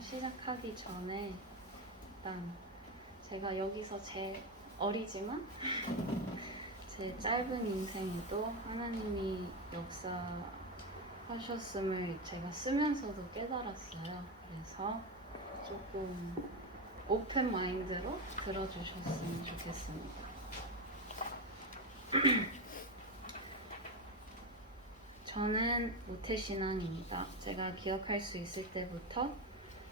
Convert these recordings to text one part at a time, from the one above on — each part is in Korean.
시작하기 전에 일단 제가 여기서 제일 어리지만 제 짧은 인생에도 하나님이 역사하셨음을 제가 쓰면서도 깨달았어요. 그래서 조금 오픈 마인드로 들어주셨으면 좋겠습니다. 저는 모태신앙입니다. 제가 기억할 수 있을 때부터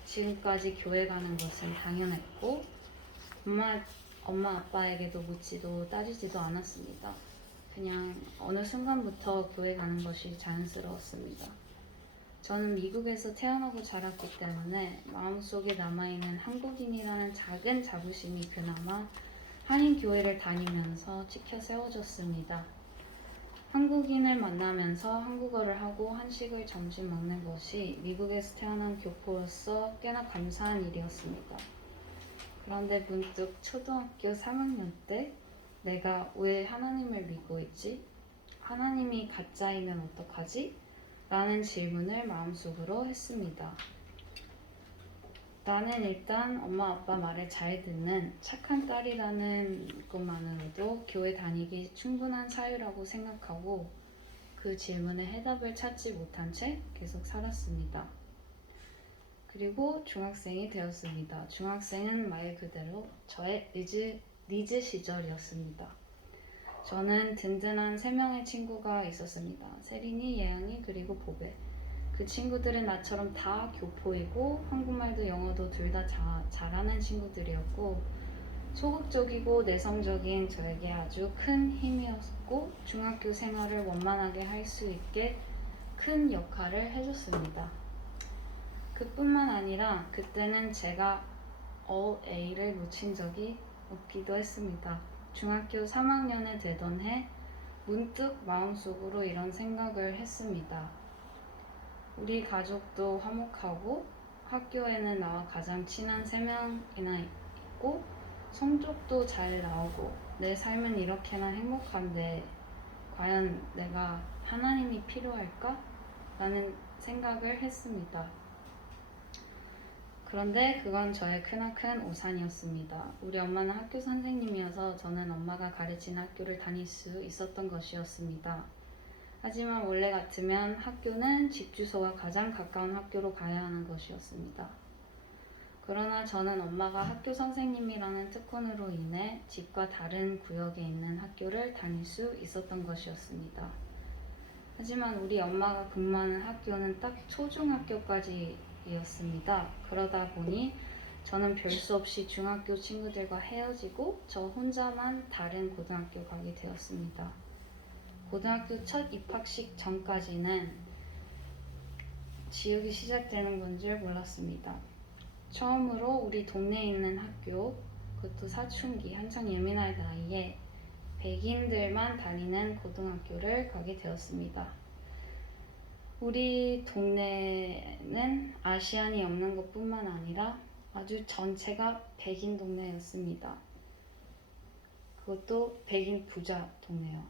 지금까지 교회 가는 것은 당연했고 엄마 아빠에게도 묻지도 따지지도 않았습니다. 그냥 어느 순간부터 교회 가는 것이 자연스러웠습니다. 저는 미국에서 태어나고 자랐기 때문에 마음속에 남아있는 한국인이라는 작은 자부심이 그나마 한인교회를 다니면서 지켜 세워졌습니다. 한국인을 만나면서 한국어를 하고 한식을 점심 먹는 것이 미국에서 태어난 교포로서 꽤나 감사한 일이었습니다. 그런데 문득 초등학교 3학년 때 내가 왜 하나님을 믿고 있지? 하나님이 가짜이면 어떡하지? 라는 질문을 마음속으로 했습니다. 나는 일단 엄마 아빠 말을 잘 듣는 착한 딸이라는 것만으로도 교회 다니기 충분한 사유라고 생각하고 그 질문에 해답을 찾지 못한 채 계속 살았습니다. 그리고 중학생이 되었습니다. 중학생은 말 그대로 저의 리즈 시절이었습니다. 저는 든든한 3명의 친구가 있었습니다. 세린이, 예영이, 그리고 보배. 그 친구들은 나처럼 다 교포이고 한국말도 영어도 둘 다 잘하는 친구들이었고 소극적이고 내성적인 저에게 아주 큰 힘이었고 중학교 생활을 원만하게 할 수 있게 큰 역할을 해줬습니다. 그뿐만 아니라 그때는 제가 A를 놓친 적이 없기도 했습니다. 중학교 3학년에 되던 해 문득 마음속으로 이런 생각을 했습니다. 우리 가족도 화목하고 학교에는 나와 가장 친한 3명이나 있고 성적도 잘 나오고 내 삶은 이렇게나 행복한데 과연 내가 하나님이 필요할까? 라는 생각을 했습니다. 그런데 그건 저의 크나큰 오산이었습니다. 우리 엄마는 학교 선생님이어서 저는 엄마가 가르치는 학교를 다닐 수 있었던 것이었습니다. 하지만 원래 같으면 학교는 집 주소와 가장 가까운 학교로 가야 하는 것이었습니다. 그러나 저는 엄마가 학교 선생님이라는 특권으로 인해 집과 다른 구역에 있는 학교를 다닐 수 있었던 것이었습니다. 하지만 우리 엄마가 근무하는 학교는 딱 초중학교까지였습니다. 그러다 보니 저는 별 수 없이 중학교 친구들과 헤어지고 저 혼자만 다른 고등학교 가게 되었습니다. 고등학교 첫 입학식 전까지는 지옥이 시작되는 건 줄 몰랐습니다. 처음으로 우리 동네에 있는 학교, 그것도 사춘기 한창 예민할 나이에 백인들만 다니는 고등학교를 가게 되었습니다. 우리 동네는 아시안이 없는 것뿐만 아니라 아주 전체가 백인 동네였습니다. 그것도 백인 부자 동네요.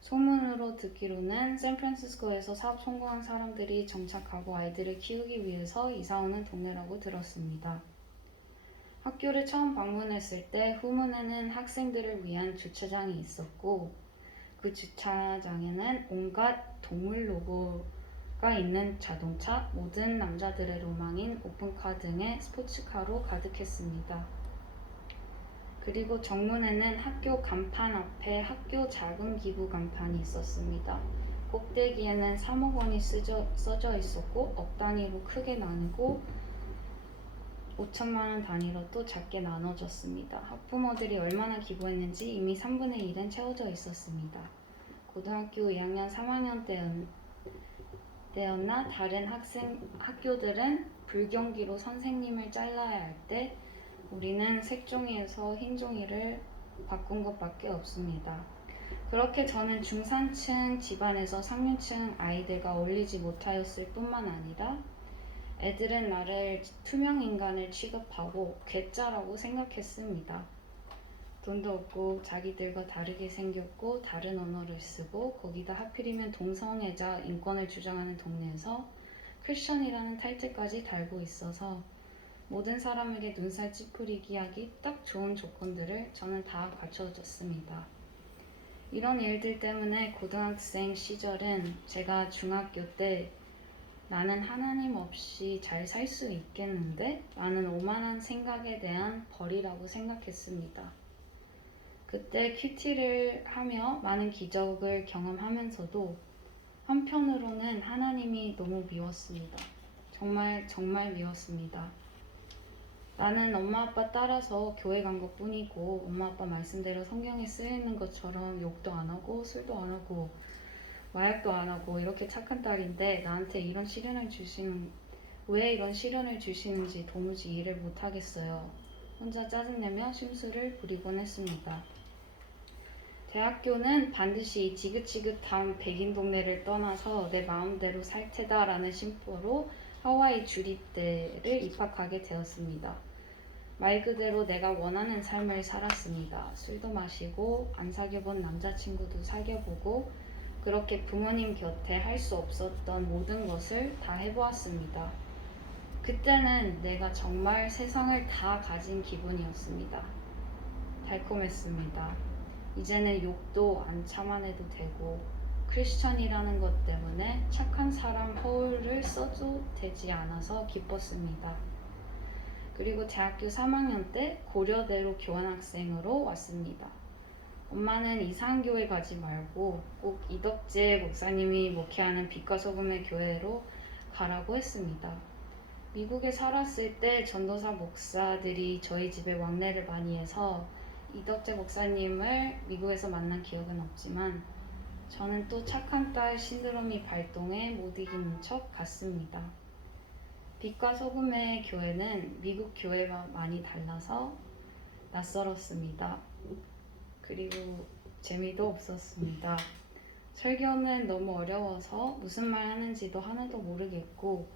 소문으로 듣기로는 샌프란시스코에서 사업 성공한 사람들이 정착하고 아이들을 키우기 위해서 이사오는 동네라고 들었습니다. 학교를 처음 방문했을 때 후문에는 학생들을 위한 주차장이 있었고 그 주차장에는 온갖 동물 로고가 있는 자동차, 모든 남자들의 로망인 오픈카 등의 스포츠카로 가득했습니다. 그리고 정문에는 학교 간판 앞에 학교 자금 기부 간판이 있었습니다. 꼭대기에는 3억 원이 써져 있었고 억 단위로 크게 나누고 5천만 원 단위로 또 작게 나눠졌습니다. 학부모들이 얼마나 기부했는지 이미 3분의 1은 채워져 있었습니다. 고등학교 2학년, 3학년 때였나 다른 학교들은 불경기로 선생님을 잘라야 할 때 우리는 색종이에서 흰종이를 바꾼 것밖에 없습니다. 그렇게 저는 중산층 집안에서 상류층 아이들과 어울리지 못하였을 뿐만 아니라 애들은 나를 투명인간을 취급하고 괴짜라고 생각했습니다. 돈도 없고 자기들과 다르게 생겼고 다른 언어를 쓰고 거기다 하필이면 동성애자 인권을 주장하는 동네에서 크리스천이라는 타이틀까지 달고 있어서 모든 사람에게 눈살 찌푸리기 하기 딱 좋은 조건들을 저는 다 갖춰줬습니다. 이런 일들 때문에 고등학생 시절은 제가 중학교 때 나는 하나님 없이 잘 살 수 있겠는데? 라는 오만한 생각에 대한 벌이라고 생각했습니다. 그때 큐티를 하며 많은 기적을 경험하면서도 한편으로는 하나님이 너무 미웠습니다. 정말 미웠습니다. 나는 엄마 아빠 따라서 교회 간 것 뿐이고 엄마 아빠 말씀대로 성경에 쓰여있는 것처럼 욕도 안 하고 술도 안 하고 마약도 안 하고 이렇게 착한 딸인데 나한테 왜 이런 시련을 주시는지 도무지 이해를 못하겠어요. 혼자 짜증내며 심술을 부리곤 했습니다. 대학교는 반드시 이 지긋지긋한 백인 동네를 떠나서 내 마음대로 살 테다라는 심보로 하와이 주립대를 입학하게 되었습니다. 말 그대로 내가 원하는 삶을 살았습니다. 술도 마시고 안 사귀어본 남자친구도 사귀어보고 그렇게 부모님 곁에 할 수 없었던 모든 것을 다 해보았습니다. 그때는 내가 정말 세상을 다 가진 기분이었습니다. 달콤했습니다. 이제는 욕도 안 참아내도 되고 크리스천이라는 것 때문에 착한 사람 허울을 써도 되지 않아서 기뻤습니다. 그리고 대학교 3학년 때 고려대로 교환학생으로 왔습니다. 엄마는 이상한 교회 가지 말고 꼭 이덕재 목사님이 목회하는 빛과 소금의 교회로 가라고 했습니다. 미국에 살았을 때 전도사 목사들이 저희 집에 왕래를 많이 해서 이덕재 목사님을 미국에서 만난 기억은 없지만 저는 또 착한 딸 신드롬이 발동해 못 이기는 척 갔습니다. 빛과 소금의 교회는 미국 교회와 많이 달라서 낯설었습니다. 그리고 재미도 없었습니다. 설교는 너무 어려워서 무슨 말 하는지도 하나도 모르겠고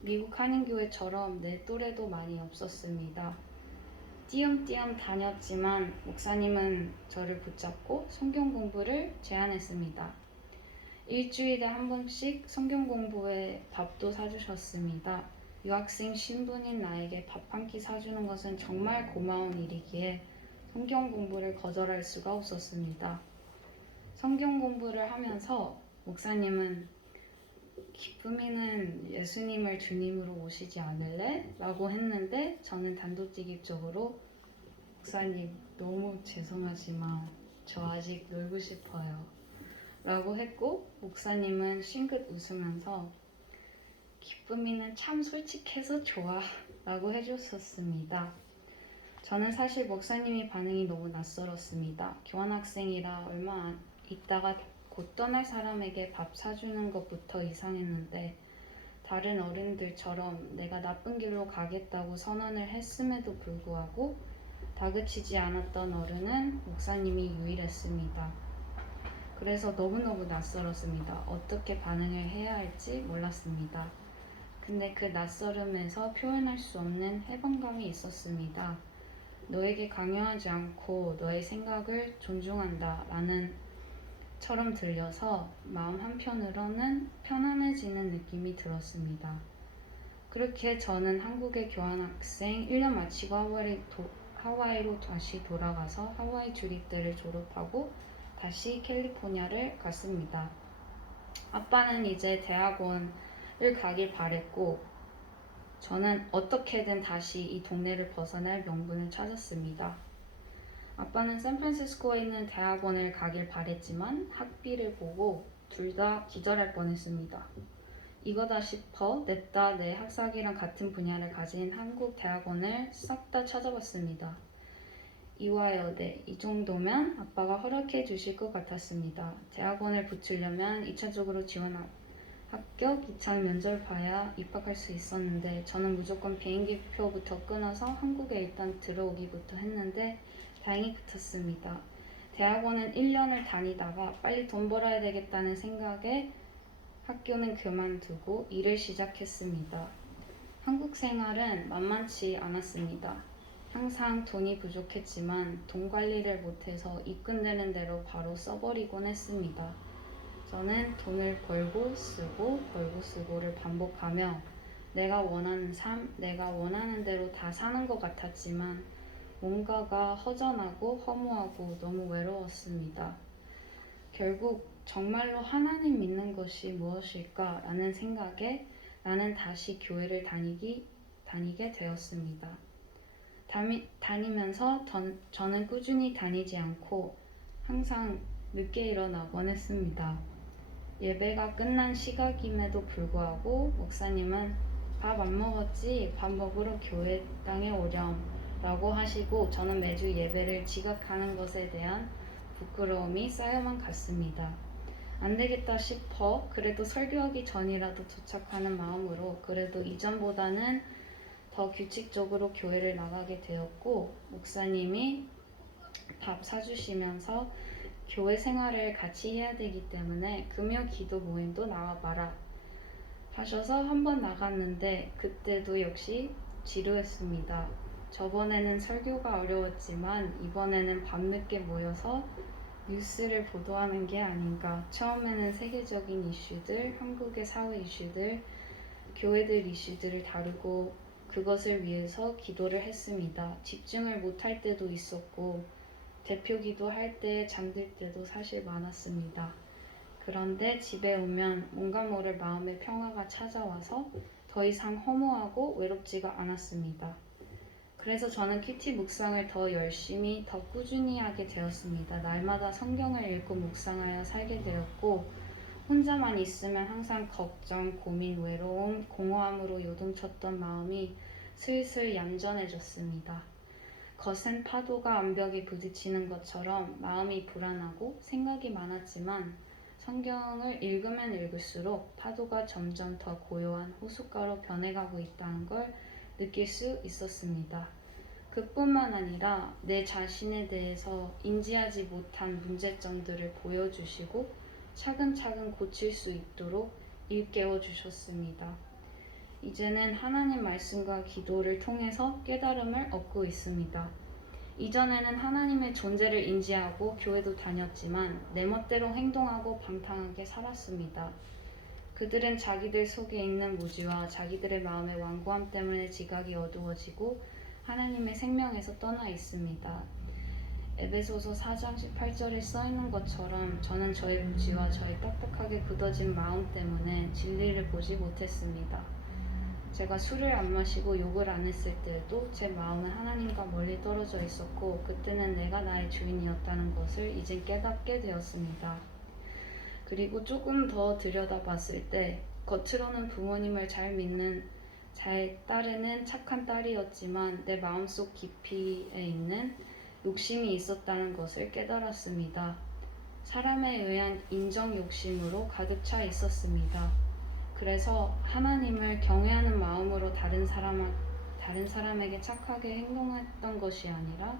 미국 한인교회처럼 내 또래도 많이 없었습니다. 띄엄띄엄 다녔지만 목사님은 저를 붙잡고 성경 공부를 제안했습니다. 일주일에 한 번씩 성경 공부에 밥도 사주셨습니다. 유학생 신분인 나에게 밥 한 끼 사주는 것은 정말 고마운 일이기에 성경 공부를 거절할 수가 없었습니다. 성경 공부를 하면서 목사님은 기쁨이는 예수님을 주님으로 모시지 않을래? 라고 했는데 저는 단도직입적으로 목사님 너무 죄송하지만 저 아직 놀고 싶어요 라고 했고 목사님은 싱긋 웃으면서 기쁨이는 참 솔직해서 좋아 라고 해줬었습니다. 저는 사실 목사님의 반응이 너무 낯설었습니다. 교환학생이라 얼마 있다가 곧 떠날 사람에게 밥 사주는 것부터 이상했는데 다른 어른들처럼 내가 나쁜 길로 가겠다고 선언을 했음에도 불구하고 다그치지 않았던 어른은 목사님이 유일했습니다. 그래서 너무너무 낯설었습니다. 어떻게 반응을 해야 할지 몰랐습니다. 근데 그 낯설음에서 표현할 수 없는 해방감이 있었습니다. 너에게 강요하지 않고 너의 생각을 존중한다 라는 처럼 들려서 마음 한편으로는 편안해지는 느낌이 들었습니다. 그렇게 저는 한국의 교환학생 1년 마치고 하와이로 다시 돌아가서 하와이 주립대를 졸업하고 다시 캘리포니아를 갔습니다. 아빠는 이제 대학원을 가길 바랬고 저는 어떻게든 다시 이 동네를 벗어날 명분을 찾았습니다. 아빠는 샌프란시스코에 있는 대학원을 가길 바랬지만 학비를 보고 둘 다 기절할 뻔했습니다. 이거다 싶어 냈다 내 학사기랑 같은 분야를 가진 한국 대학원을 싹 다 찾아봤습니다. 이화여대 이 정도면 아빠가 허락해 주실 것 같았습니다. 대학원을 붙으려면 2차적으로 합격, 2차 면접을 봐야 입학할 수 있었는데 저는 무조건 비행기표부터 끊어서 한국에 일단 들어오기부터 했는데 다행히 붙었습니다. 대학원은 1년을 다니다가 빨리 돈 벌어야 되겠다는 생각에 학교는 그만두고 일을 시작했습니다. 한국 생활은 만만치 않았습니다. 항상 돈이 부족했지만 돈 관리를 못해서 입금되는 대로 바로 써버리곤 했습니다. 저는 돈을 벌고 쓰고를 반복하며 내가 원하는 삶, 내가 원하는 대로 다 사는 것 같았지만 뭔가가 허전하고 허무하고 너무 외로웠습니다. 결국 정말로 하나님 믿는 것이 무엇일까? 라는 생각에 나는 다시 교회를 다니게 되었습니다. 다니면서 저는 꾸준히 다니지 않고 항상 늦게 일어나곤 했습니다. 예배가 끝난 시각임에도 불구하고 목사님은 밥 안 먹었지? 밥 먹으러 교회당에 오렴 라고 하시고 저는 매주 예배를 지각하는 것에 대한 부끄러움이 쌓여만 갔습니다. 안 되겠다 싶어 그래도 설교하기 전이라도 도착하는 마음으로 그래도 이전보다는 더 규칙적으로 교회를 나가게 되었고 목사님이 밥 사주시면서 교회 생활을 같이 해야 되기 때문에 금요 기도 모임도 나와봐라 하셔서 한번 나갔는데 그때도 역시 지루했습니다. 저번에는 설교가 어려웠지만 이번에는 밤늦게 모여서 뉴스를 보도하는 게 아닌가. 처음에는 세계적인 이슈들, 한국의 사회 이슈들, 교회들 이슈들을 다루고 그것을 위해서 기도를 했습니다. 집중을 못할 때도 있었고 대표 기도할 때 잠들 때도 사실 많았습니다. 그런데 집에 오면 뭔가 모를 마음의 평화가 찾아와서 더 이상 허무하고 외롭지가 않았습니다. 그래서 저는 큐티 묵상을 더 열심히, 더 꾸준히 하게 되었습니다. 날마다 성경을 읽고 묵상하여 살게 되었고 혼자만 있으면 항상 걱정, 고민, 외로움, 공허함으로 요동쳤던 마음이 슬슬 얌전해졌습니다. 거센 파도가 암벽에 부딪히는 것처럼 마음이 불안하고 생각이 많았지만 성경을 읽으면 읽을수록 파도가 점점 더 고요한 호숫가로 변해가고 있다는 걸 느낄 수 있었습니다. 그뿐만 아니라 내 자신에 대해서 인지하지 못한 문제점들을 보여주시고 차근차근 고칠 수 있도록 일깨워 주셨습니다. 이제는 하나님 말씀과 기도를 통해서 깨달음을 얻고 있습니다. 이전에는 하나님의 존재를 인지하고 교회도 다녔지만 내 멋대로 행동하고 방탕하게 살았습니다. 그들은 자기들 속에 있는 무지와 자기들의 마음의 완고함 때문에 지각이 어두워지고 하나님의 생명에서 떠나 있습니다. 에베소서 4장 18절에 써있는 것처럼 저는 저의 무지와 저의 딱딱하게 굳어진 마음 때문에 진리를 보지 못했습니다. 제가 술을 안 마시고 욕을 안 했을 때에도 제 마음은 하나님과 멀리 떨어져 있었고 그때는 내가 나의 주인이었다는 것을 이젠 깨닫게 되었습니다. 그리고 조금 더 들여다봤을 때 겉으로는 부모님을 잘 믿는 잘 따르는 착한 딸이었지만 내 마음속 깊이에 있는 욕심이 있었다는 것을 깨달았습니다. 사람에 의한 인정 욕심으로 가득 차 있었습니다. 그래서 하나님을 경외하는 마음으로 다른 사람에게 착하게 행동했던 것이 아니라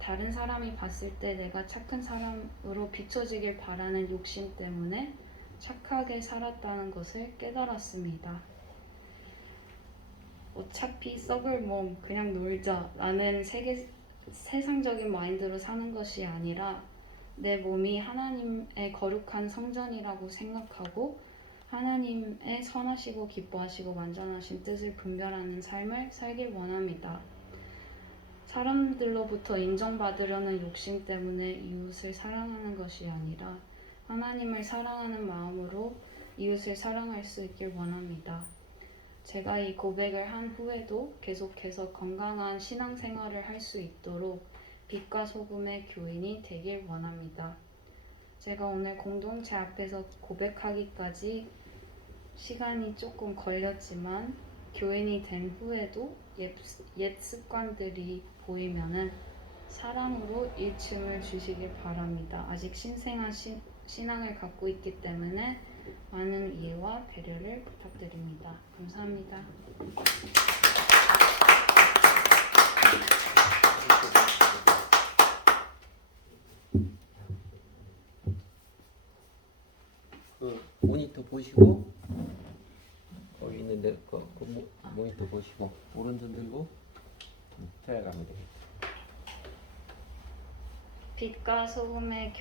다른 사람이 봤을 때 내가 착한 사람으로 비춰지길 바라는 욕심 때문에 착하게 살았다는 것을 깨달았습니다. 어차피 썩을 몸 그냥 놀자 라는 세상적인 마인드로 사는 것이 아니라 내 몸이 하나님의 거룩한 성전이라고 생각하고 하나님의 선하시고 기뻐하시고 완전하신 뜻을 분별하는 삶을 살길 원합니다. 사람들로부터 인정받으려는 욕심 때문에 이웃을 사랑하는 것이 아니라 하나님을 사랑하는 마음으로 이웃을 사랑할 수 있길 원합니다. 제가 이 고백을 한 후에도 계속해서 건강한 신앙생활을 할 수 있도록 빛과 소금의 교인이 되길 원합니다. 제가 오늘 공동체 앞에서 고백하기까지 시간이 조금 걸렸지만 교인이 된 후에도 옛 습관들이 보이면은 사랑으로 일침을 주시길 바랍니다. 아직 신생한 신앙을 갖고 있기 때문에 많은 이해와 배려를 부탁드립니다. 감사합니다. 모니터 보시고 거기 있는데 모니터 보시고 오른손 들고 들어가면 되겠다. 빛과 소금의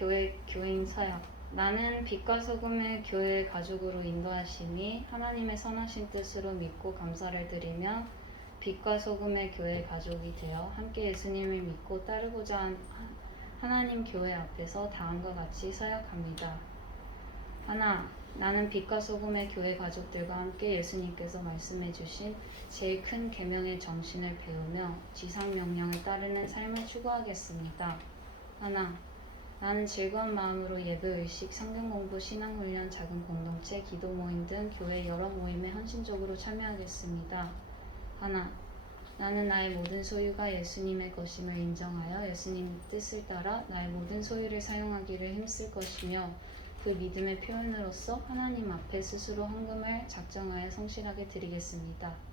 교인 서약 나는 빛과 소금의 교회의 가족으로 인도하심이 하나님의 선하신 뜻으로 믿고 감사를 드리며 빛과 소금의 교회의 가족이 되어 함께 예수님을 믿고 따르고자 하나님 교회 앞에서 다음과 같이 서약합니다. 하나, 나는 빛과 소금의 교회 가족들과 함께 예수님께서 말씀해 주신 제일 큰 계명의 정신을 배우며 지상 명령을 따르는 삶을 추구하겠습니다. 하나, 나는 즐거운 마음으로 예배 의식, 성경 공부, 신앙 훈련, 작은 공동체, 기도 모임 등 교회 여러 모임에 헌신적으로 참여하겠습니다. 하나, 나는 나의 모든 소유가 예수님의 것임을 인정하여 예수님 뜻을 따라 나의 모든 소유를 사용하기를 힘쓸 것이며 그 믿음의 표현으로서 하나님 앞에 스스로 헌금을 작정하여 성실하게 드리겠습니다.